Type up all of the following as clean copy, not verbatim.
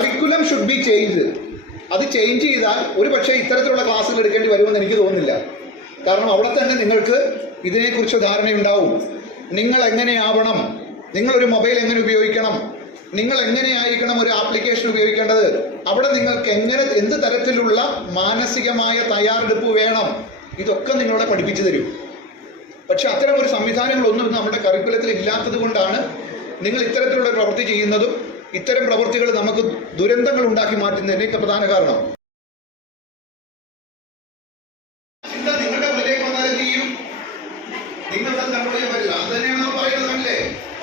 കറിക്കുലം should be change. അത് change ചെയ്താൽ ഒരു പക്ഷേ ഇത്തരത്തിലുള്ള ക്ലാസ്സുകൾ എടുക്കേണ്ടി വരുമെന്ന് എനിക്ക് തോന്നുന്നില്ല. കാരണം അവിടെ തന്നെ നിങ്ങൾക്ക് ഇതിനെക്കുറിച്ച് ധാരണയുണ്ടാവും. നിങ്ങൾ എങ്ങനെയാവണം, നിങ്ങളൊരു മൊബൈൽ എങ്ങനെ ഉപയോഗിക്കണം, നിങ്ങൾ എങ്ങനെയായിരിക്കണം ഒരു ആപ്ലിക്കേഷൻ ഉപയോഗിക്കേണ്ടത്, അവിടെ നിങ്ങൾക്ക് എങ്ങനെ എന്ത് തരത്തിലുള്ള മാനസികമായ തയ്യാറെടുപ്പ് വേണം, ഇതൊക്കെ നിങ്ങളെ പഠിപ്പിച്ചു തരും. പക്ഷെ അത്തരം ഒരു സംവിധാനങ്ങളൊന്നും നമ്മുടെ കരിക്കുലത്തിൽ ഇല്ലാത്തത് കൊണ്ടാണ് നിങ്ങൾ ഇത്തരത്തിലുള്ള പ്രവൃത്തി ചെയ്യുന്നതും ഇത്തരം പ്രവൃത്തികൾ നമുക്ക് ദുരന്തങ്ങൾ ഉണ്ടാക്കി മാറ്റുന്നതിനൊക്കെ പ്രധാന കാരണം. നിങ്ങളുടെ ഉള്ളിലേക്ക് വന്നാലും ചെയ്യും, നിങ്ങൾക്ക് കൺട്രോൾ ചെയ്യാൻ പറ്റില്ല. അത് തന്നെയാണ് നമ്മൾ പറയുന്നത്. അല്ലേ,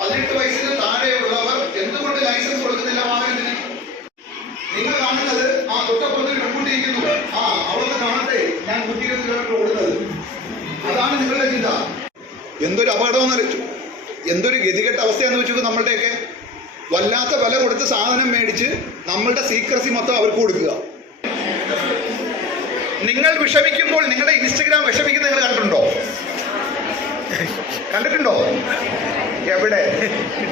18 വയസ്സിന് താഴെയുള്ളവർ എന്തുകൊണ്ട് ലൈസൻസ് കൊടുക്കുന്നില്ല വാഹനത്തിന്? നിങ്ങൾ കാണുന്നത് ആ തൊട്ടപ്പുറത്ത് പെൺകുട്ടിയിരിക്കുന്നു, അവളൊന്ന് കാണട്ടെ, ഞാൻ 120 കിലോമീറ്റർ ഓടുന്നത്. അതാണ് നിങ്ങളുടെ ചിന്ത. എന്തൊരു അപകടമെന്ന്, എന്തൊരു ഗതികെട്ട അവസ്ഥയാണെന്ന് വെച്ചു. നമ്മളുടെയൊക്കെ വല്ലാത്ത വില കൊടുത്ത് സാധനം മേടിച്ച് നമ്മളുടെ സീക്രസി മൊത്തം അവർക്ക് കൊടുക്കുക. നിങ്ങൾ വിഷമിക്കുമ്പോൾ നിങ്ങളുടെ ഇൻസ്റ്റഗ്രാം വിഷമിക്കുന്നത് നിങ്ങൾ കണ്ടിട്ടുണ്ടോ? എവിടെ?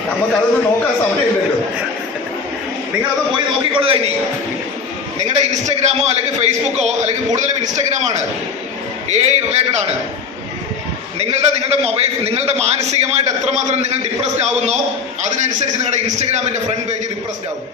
നമുക്കതൊന്നും നോക്കാൻ സമയമില്ലല്ലോ. നിങ്ങളത് പോയി നോക്കിക്കൊള്ളുക. ഇനി നിങ്ങളുടെ ഇൻസ്റ്റഗ്രാമോ അല്ലെങ്കിൽ ഫേസ്ബുക്കോ അല്ലെങ്കിൽ കൂടുതലും ഇൻസ്റ്റഗ്രാമാണ്, AI റിലേറ്റഡ് ആണ്. നിങ്ങളുടെ മൊബൈൽ, നിങ്ങളുടെ മാനസികമായിട്ട് എത്രമാത്രം നിങ്ങൾ ഡിപ്രസ്ഡ് ആവുന്നോ അതിനനുസരിച്ച് നിങ്ങളുടെ ഇൻസ്റ്റഗ്രാമിന്റെ ഫ്രണ്ട് പേജ് ഡിപ്രസ്ഡ് ആവും.